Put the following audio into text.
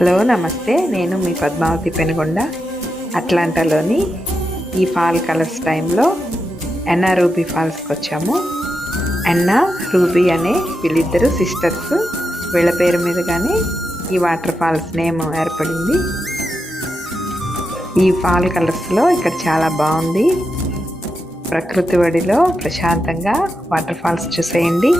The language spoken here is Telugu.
హలో నమస్తే. నేను మీ పద్మావతి పెనుగొండ అట్లాంటాలోని ఈ ఫాల్ కలర్స్ టైంలో ఎన్నా రూబీ ఫాల్స్కి వచ్చాము. ఎన్న రూబీ అనే వీళ్ళిద్దరు సిస్టర్స్. వీళ్ళ పేరు మీద కానీ ఈ వాటర్ ఫాల్స్ నేమ్ ఏర్పడింది. ఈ ఫాల్ కలర్స్లో ఇక్కడ చాలా బాగుంది. ప్రకృతి ఒడిలో ప్రశాంతంగా వాటర్ ఫాల్స్ చూసేయండి.